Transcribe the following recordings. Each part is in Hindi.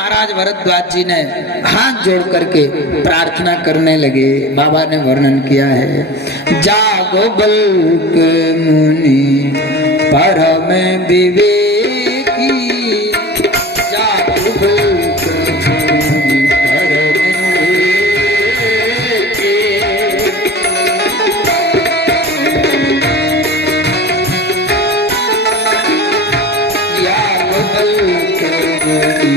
महाराज भरद्वाज जी ने हाथ जोड़ करके प्रार्थना करने लगे। बाबा ने वर्णन किया है, जागो बल्क मुनि परम विवेकी, जागो बल्क मुनि परम विवेकी, जागो बल्क मुनि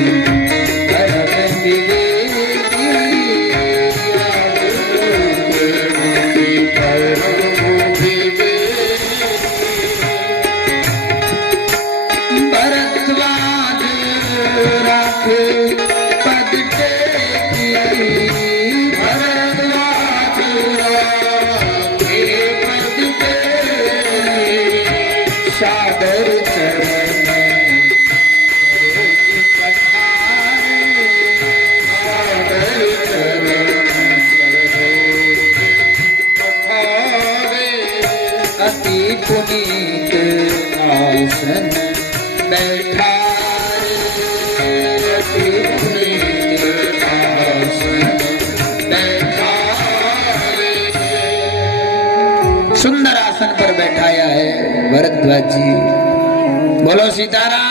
पुनीत आसन बैठा रे, पुनीत आसन बैठा रे। सुंदर आसन पर बैठाया है भरद्वाज जी। बोलो सीताराम।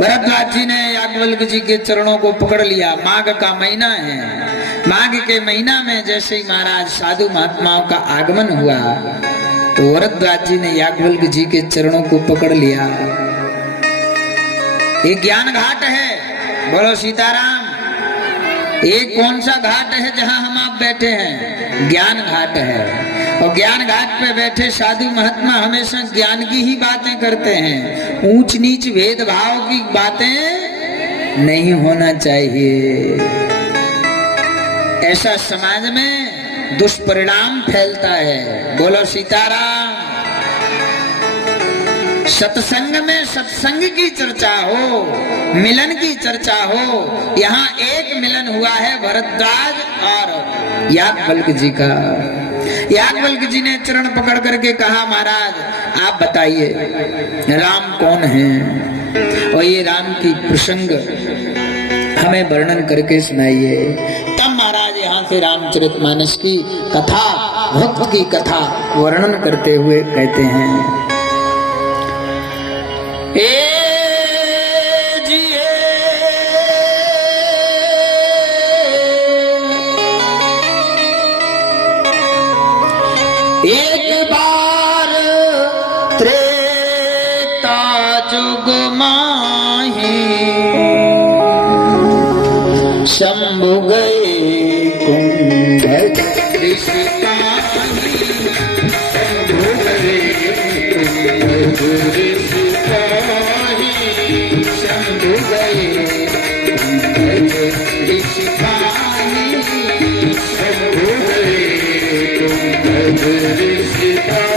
भरद्वाज जी ने याज्ञवल्क्य जी के चरणों को पकड़ लिया। माघ का महीना है। माघ के महीना में जैसे ही महाराज साधु महात्माओं का आगमन हुआ तो भरद्वाज जी ने याज्ञवल्क्य जी के चरणों को पकड़ लिया। ये ज्ञान घाट है। बोलो सीताराम। ये कौन सा घाट है जहां हम आप बैठे हैं? ज्ञान घाट है। और ज्ञान घाट पे बैठे साधु महात्मा हमेशा ज्ञान की ही बातें करते हैं। ऊंच नीच भेदभाव की बातें नहीं होना चाहिए। ऐसा समाज में दुष्परिणाम फैलता है। बोलो सीताराम। सत्संग में सत्संग की चर्चा हो, मिलन की चर्चा हो। यहाँ एक मिलन हुआ है भरद्वाज और याज्ञवल्क्य जी का। याज्ञवल्क्य जी ने चरण पकड़ करके कहा, महाराज आप बताइए राम कौन है और ये राम की प्रसंग हमें वर्णन करके सुनाइए। तब महाराज यहाँ से रामचरितमानस की कथा, भक्त की कथा वर्णन करते हुए कहते हैं, एक बार त्रेता जुग माही शंभु गए कुंभ ऋषि पाही, शंभु गए कुंभ ऋषि पाही, शंभु गए कुंभ ऋषि पाही, शंभु गए कुंभ ऋषि पाही।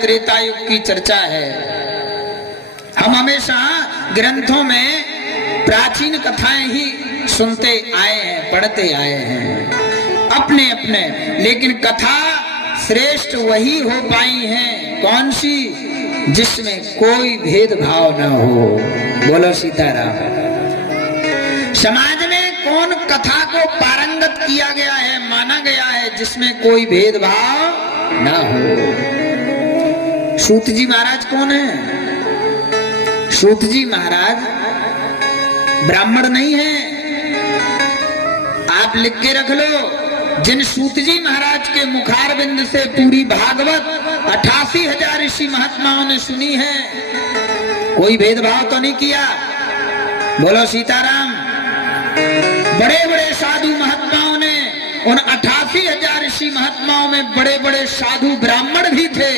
त्रेता युग की चर्चा है। हम हमेशा ग्रंथों में प्राचीन कथाएं ही सुनते आए हैं, पढ़ते आए हैं अपने अपने, लेकिन कथा श्रेष्ठ वही हो पाई है कौन सी, जिसमें कोई भेदभाव न हो। बोलो सीताराम। समाज में कौन कथा को पारंगत किया गया है, माना गया है, जिसमें कोई भेदभाव ना हो? सूत जी महाराज कौन है? सूत जी महाराज ब्राह्मण नहीं है। आप लिख के रख लो, जिन सूत जी महाराज के मुखारबिंद से पूरी भागवत 88,000 ऋषि महात्माओं ने सुनी है, कोई भेदभाव तो नहीं किया। बोलो सीताराम। बड़े बड़े साधु महात्माओं ने, उन 88,000 ऋषि महात्माओं में बड़े बड़े साधु ब्राह्मण भी थे,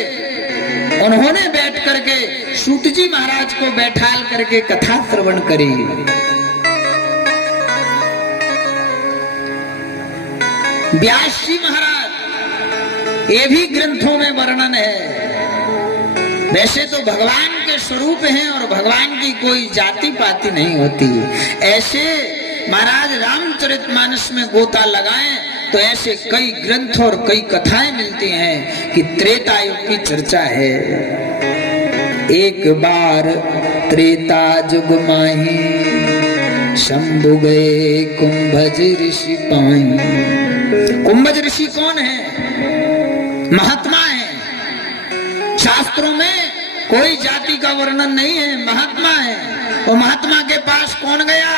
उन्होंने बैठ करके सूत जी महाराज को बैठाल करके कथा श्रवण करी। व्यास जी महाराज, ये भी ग्रंथों में वर्णन है। वैसे तो भगवान के स्वरूप हैं और भगवान की कोई जाति पाति नहीं होती। ऐसे महाराज रामचरितमानस में गोता लगाएं तो ऐसे कई ग्रंथ और कई कथाएं मिलती हैं कि त्रेता युग की चर्चा है। एक बार त्रेता युग माही, शंभु गए कुंभज ऋषि पाई। कुंभज ऋषि कौन है? महात्मा है। शास्त्रों में कोई जाति का वर्णन नहीं है, महात्मा है। तो महात्मा के पास कौन गया?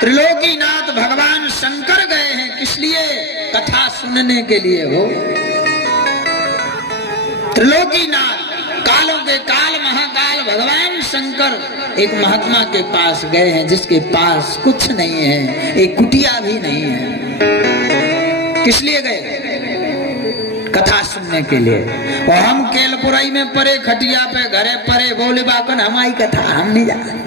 त्रिलोकीनाथ भगवान शंकर गए हैं। किस लिए? कथा सुनने के लिए हो। त्रिलोकीनाथ, कालों के काल महाकाल भगवान शंकर एक महात्मा के पास गए हैं, जिसके पास कुछ नहीं है, एक कुटिया भी नहीं है। किस लिए गए? कथा सुनने के लिए। और हम केलपुराई में परे खटिया पे घरे परे बोले बाकन हमारी कथा हम नहीं जाते।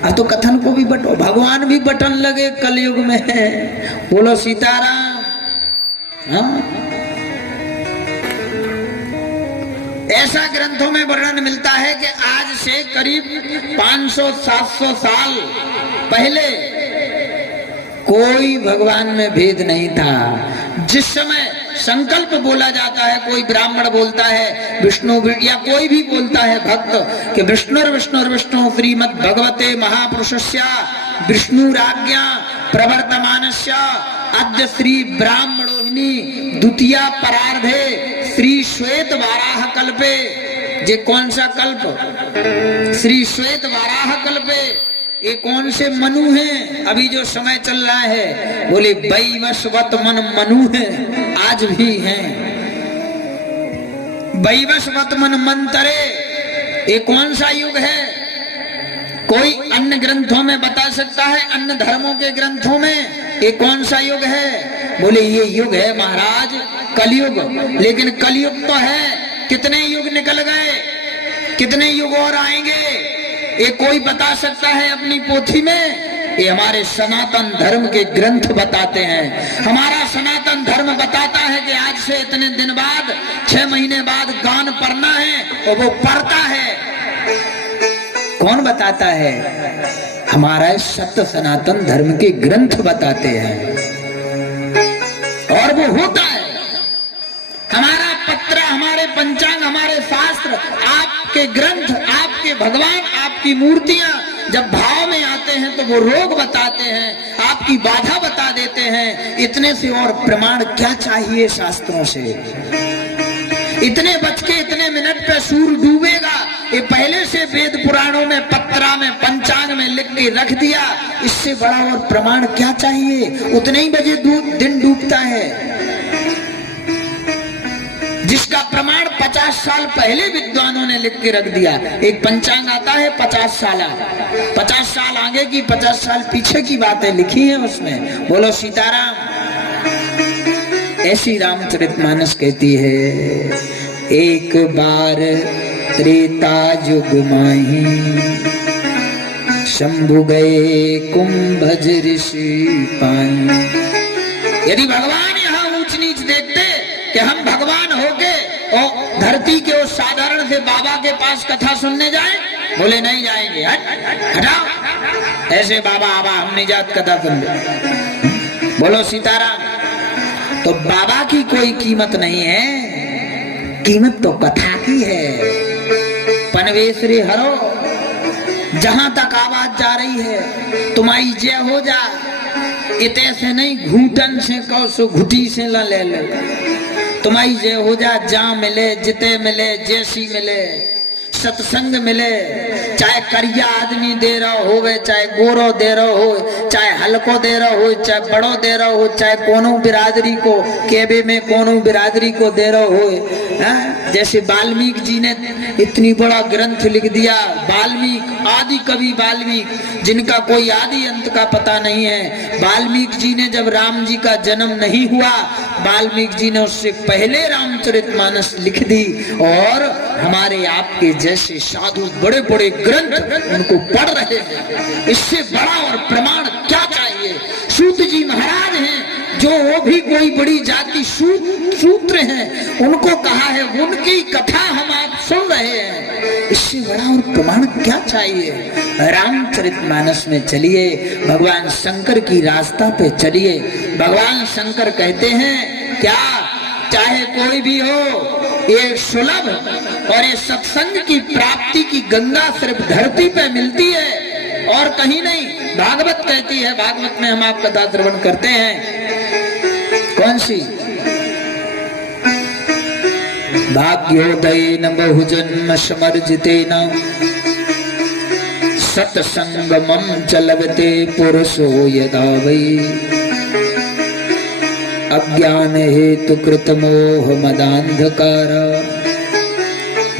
अब तो कथन को भी बटो, भगवान भी बटन लगे कलयुग में है। बोलो सीताराम। हाँ, ऐसा ग्रंथों में वर्णन मिलता है कि आज से करीब 500-700 साल पहले कोई भगवान में भेद नहीं था। जिस समय संकल्प बोला जाता है, कोई ब्राह्मण बोलता है विष्णु, या कोई भी बोलता है भक्त कि विष्णु श्रीमद् भगवते महापुरुषस्य विष्णुराज्ञा प्रवर्तमानस्य अद्य श्री ब्राह्मणोहिनी द्वितीया परार्धे श्री श्वेत वाराह कल्पे। ये कौन सा कल्प? श्री श्वेत वाराह कल्पे। ये कौन से मनु हैं? अभी जो समय चल रहा है, बोले वैवस्वत मन मनु है, आज भी हैं। वैवस्वत मन मंतरे, ये कौन सा युग है? कोई अन्य ग्रंथों में बता सकता है? अन्य धर्मों के ग्रंथों में ये कौन सा युग है? बोले ये युग है महाराज कलयुग। लेकिन कलयुग तो है, कितने युग निकल गए, कितने युग और आएंगे, ये कोई बता सकता है अपनी पोथी में? ये हमारे सनातन धर्म के ग्रंथ बताते हैं। हमारा सनातन धर्म बताता है कि आज से इतने दिन बाद, 6 महीने बाद गान पढ़ना है, और वो पढ़ता है। कौन बताता है? हमारा सत्य सनातन धर्म के ग्रंथ बताते हैं, और वो होता है। हमारा पत्र, हमारे पंचांग, हमारे शास्त्र, आपके ग्रंथ, आपके भगवान, आपकी मूर्तियां जब भाव में आते हैं तो वो रोग बताते हैं, आपकी बाधा बता देते हैं। इतने से और प्रमाण क्या चाहिए शास्त्रों से? इतने बच के इतने मिनट पे सूर्य डूबेगा, ये पहले से वेद पुराणों में, पत्रा में, पंचांग में लिख के रख दिया। इससे बड़ा और प्रमाण क्या चाहिए? उतने ही बजे दिन डूबता है, जिसका प्रमाण 50 साल पहले विद्वानों ने लिख के रख दिया। एक पंचांग आता है 50 साल, 50 साल आगे की, 50 साल पीछे की बातें लिखी है उसमें। बोलो सीताराम। ऐसी रामचरितमानस कहती है, एक बार त्रेता युग माही, शंभु गए कुंभज ऋषि पाई। यदि भगवान यहाँ ऊंच नीच देखते कि हम भगवान होके और धरती के उस साधारण से बाबा के पास कथा सुनने जाए, बोले नहीं जाएंगे, हटाओ, ऐसे बाबा आबा हम नहीं जात कथा सुन ले। बोलो सीताराम। तो बाबा की कोई कीमत नहीं है, कीमत तो कथा की है। पनवेश्वरी हरो जहां तक आवाज जा रही है तुम्हारी जय हो जा, इते से नहीं घूटन से कहो सो घुटी से ला ले ले, तुम्हारी जय हो जा। जहां मिले जिते मिले जैसी मिले सत्संग मिले, चाहे करिया आदमी दे रहा हो, चाहे गोरो दे रहा हो, चाहे हल्को दे रहा हो, चाहे बड़ो दे रहा हो, चाहे कोनो बिरादरी को केबे में कोनो बिरादरी को दे रहा हो। जैसे वाल्मीकि जी ने इतनी बड़ा ग्रंथ लिख दिया, वाल्मीकि आदि कवि वाल्मीकि, जिनका कोई आदि अंत का पता नहीं है। वाल्मीकि जी ने जब राम जी का जन्म नहीं हुआ, वाल्मीकि जी ने उससे पहले रामचरितमानस लिख दी, और हमारे आपके जैसे साधु बड़े बड़े ग्रंथ उनको पढ़ रहे हैं। इससे बड़ा और प्रमाण क्या चाहिए। सूत जी महाराज हैं, जो वो भी कोई बड़ी जाति सूत्र हैं, उनको कहा है, उनकी कथा हम आप सुन रहे हैं। इससे बड़ा और प्रमाण क्या चाहिए। रामचरितमानस में चलिए, भगवान शंकर की रास्ता पे चलिए। भगवान शंकर कहते हैं क्या, चाहे कोई भी हो, ये सुलभ और ये सत्संग की प्राप्ति की गंगा सिर्फ धरती पे मिलती है और कहीं नहीं। भागवत कहती है, भागवत में हम आप कथा श्रवण करते हैं, कौन सी, भाग्योदयेन बहुजन्म समर्जितेन सत्संगमं च लभते पुरुषो यदा वै अज्ञान हेतु कृत मोह मदांधकार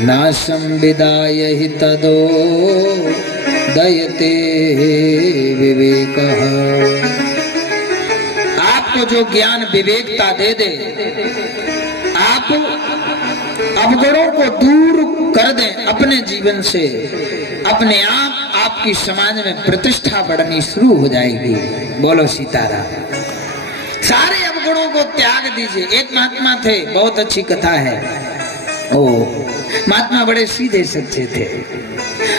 नाशं विदाय हि तदो दयते विवेकः। आपको जो ज्ञान विवेकता दे दे, आप अवगुणों को दूर कर दें अपने जीवन से, अपने आप आपकी समाज में प्रतिष्ठा बढ़नी शुरू हो जाएगी। बोलो सीताराम। सारे अवगुणों को त्याग दीजिए। एक महात्मा थे, बहुत अच्छी कथा है। ओ महात्मा बड़े सीधे सच्चे थे,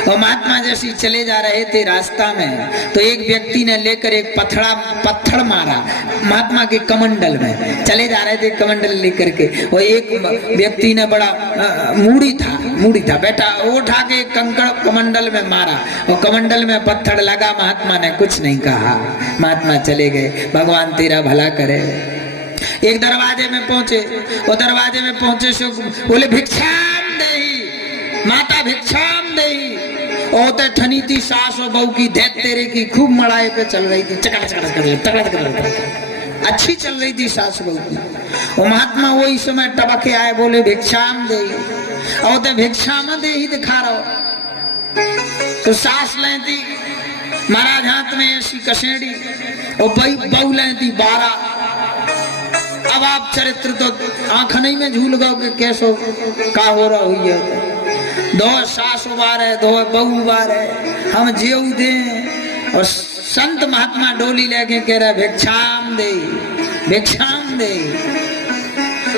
और महात्मा जैसे चले जा रहे थे रास्ता में, तो एक व्यक्ति ने लेकर एक पत्थर मारा महात्मा के कमंडल में। चले जा रहे थे कमंडल लेकर के, वो एक व्यक्ति ने बड़ा मूड़ी था बेटा, वो उठा के कंकड़ कमंडल में मारा, और कमंडल में पत्थर लगा। महात्मा ने कुछ नहीं कहा, महात्मा चले गए। भगवान तेरा भला करे। एक दरवाजे में पहुंचे, वो दरवाजे में पहुंचे से बोले भिक्षाम देही, माता भिक्षाम देही। ओते ठनी थी सास और बहू की, दैत तेरे की खूब मड़ाई पे चल रही थी, अच्छी चल रही थी सास बहू की। और महात्मा वही समय टबके आए, बोले भिक्षाम देही। और ते भिक्षाम देही दिखा रहो। तो सास लेती महाराज हाथ में ऐसी कसेड़ी, और बहू लेती 12। अब आप चरित्र तो आंख नहीं में झूल गए कि कैसो का हो रहा हुई है। दो सास बार है, दो बहू बार है, हम जेऊ दे। और संत महात्मा डोली लेके कह रहे भिक्षाम दे, भिक्षाम दे।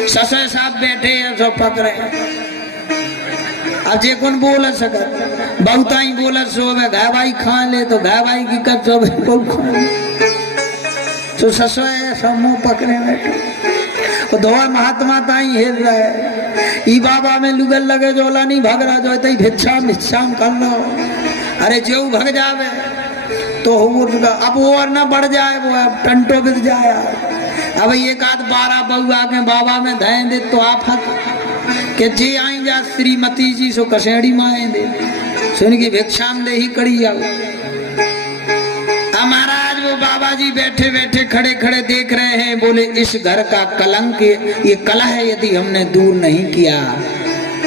ससुर साहब बैठे हैं, सब पकड़े। अब जे कौन बोल सकत, बहुता ही बोल सो घा भाई खा ले, तो घा भाई की कब सो तो ससुर सब मुंह पकड़े बैठे। दो महात्मा ताई हेर रहे, ई बाबा में लुगल लगे जोला नहीं भाग रहा, जो तई भिक्षाम कर लो। अरे जो भग जावे तो अब वो और ना बढ़ जाए, वो टंटो बिद जाए। अब एक आध 12 बहू आके बाबा में धैन दे तो आप के जे आई जा श्रीमती जी सो कसेड़ी माए दे, सुन की भिक्षाम दे ही कड़ी जाओ। महाराज वो बाबा जी बैठे बैठे खड़े खड़े देख रहे हैं, बोले इस घर का कलंक, ये कलह यदि हमने दूर नहीं किया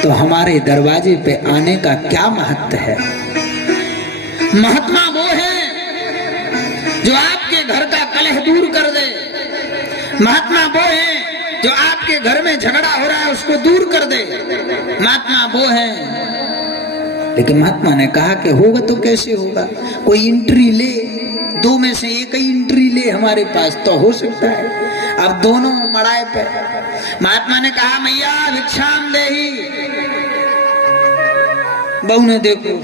तो हमारे दरवाजे पे आने का क्या महत्व है। महात्मा वो है जो आपके घर का कलह दूर कर दे। महात्मा वो है जो आपके घर में झगड़ा हो रहा है उसको दूर कर दे। महात्मा वो है। लेकिन महात्मा ने कहा कि होगा तो कैसे होगा, कोई एंट्री ले, 2 में से एक ही एंट्री ले हमारे पास तो हो सकता है। अब दोनों मड़ाए पे महात्मा ने कहा मैया भिक्षाम देही। बहू ने देखो,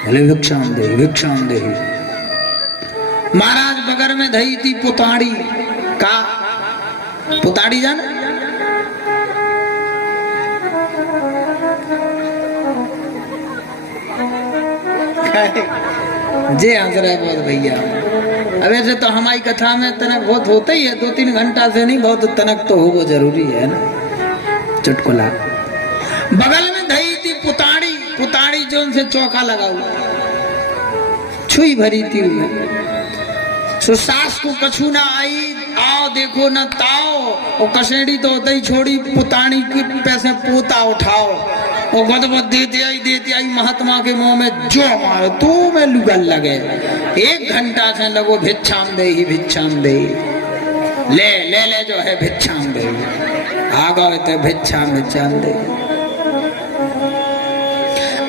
बोले भिक्षाम देही, भिक्षाम देही। महाराज बगर में धई थी पुताड़ी का, पुताड़ी जाना जे हंस रहे बहुत भैया। अब ऐसे तो हमारी कथा में तनक बहुत होता ही है, 2-3 घंटा से नहीं, बहुत तनक तो हो वो जरूरी है ना। चुटकुला बगल में धई थी पुताड़ी, पुताड़ी जो उनसे चौका लगा हुआ, छुई भरी थी उन्हें। सो सास को कछू ना आई, आओ देखो न ताओ, और कसेड़ी तो होता ही छोड़ी, पुताड़ी के पैसे पोता उठाओ, और गदबद देती आई महात्मा के मुंह में जो मारो तो में लुगल लगे। 1 घंटा से लगो भिक्षाम दे ही भिक्षाम दे, ले ले ले जो है भिक्षाम दे, आ गए तो भिक्षाम दे।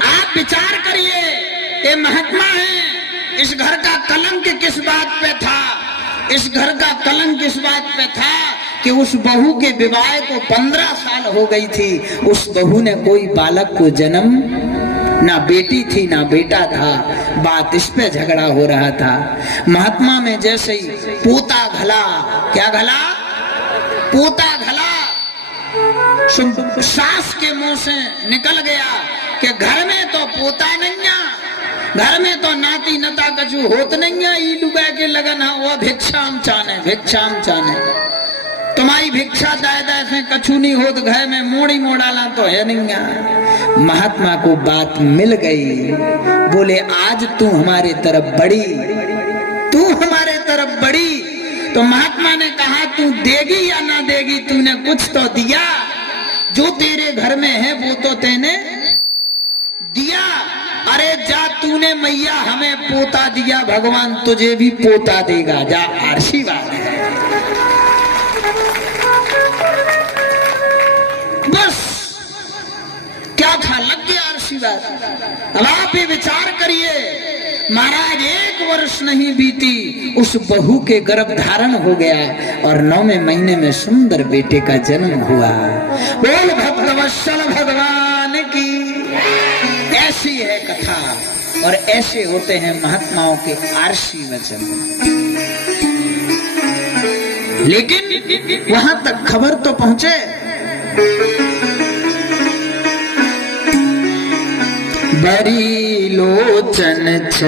आप विचार करिए, ये महात्मा है, इस घर का कलंक किस बात पे था? इस घर का कलंक किस बात पे था कि उस बहू के विवाह को 15 साल हो गई थी, उस बहू ने कोई बालक को जन्म, ना बेटी थी ना बेटा था। बात इस पे झगड़ा हो रहा था। महात्मा में जैसे ही पोता घला, क्या घला? पोता घला, सास के मुंह से निकल गया कि घर में तो पोता नहीं, घर में तो नाती नता कछु होत नहीं है, ई लुगा के लगन है वो भिक्षाम चाने, भिक्षाम चाने। तुम्हारी भिक्षा दायदा से कछु नहीं होत, घर में मोड़ी मोड़ाला तो है नहीं है। महात्मा को बात मिल गई, बोले आज तू हमारे तरफ बढ़ी, तू हमारे तरफ बढ़ी। तो महात्मा ने कहा तू देगी या ना देगी, तूने कुछ तो दिया, जो तेरे घर में है वो तो तेने दिया। अरे जा, तूने मैया हमें पोता दिया, भगवान तुझे भी पोता देगा, जा, आशीर्वाद है। बस क्या था, लग गया आशीर्वाद। अब आप ये विचार करिए, महाराज 1 वर्ष नहीं बीती, उस बहू के गर्भ धारण हो गया और 9वें महीने में सुंदर बेटे का जन्म हुआ। बोल भक्तवत्सल भगवान की। ऐसी है कथा और ऐसे होते हैं महात्माओं के आरसी वचन। लेकिन वहां तक खबर तो पहुंचे, बड़ी लोचन छ